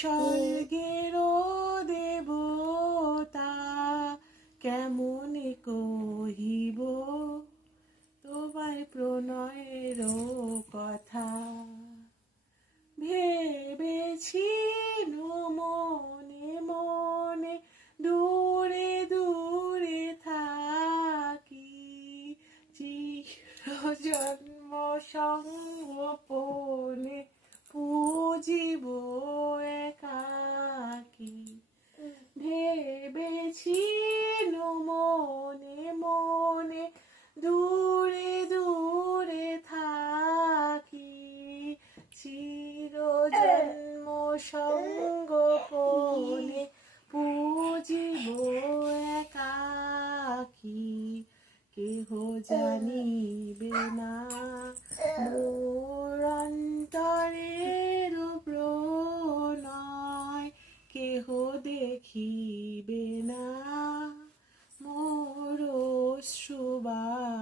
স্বর্গেরও দেবতা কেমনে কহিব তোমার প্রণয়ের কথা। ভেবেছি মনে মনে দূরে দূরে থাকি, চিরজন্ম সঙ্গোপনে পুজিব একাকী। ভেবেছি মনে মনে দূরে দূরে থাকি, চিরজন্ম সঙ্গোপনে পুজিব একাকী। কেহ জানিবে না মোর অন্তরের প্রণয়, কেহ দেখিবে না মোর অশ্রুবারিচয়।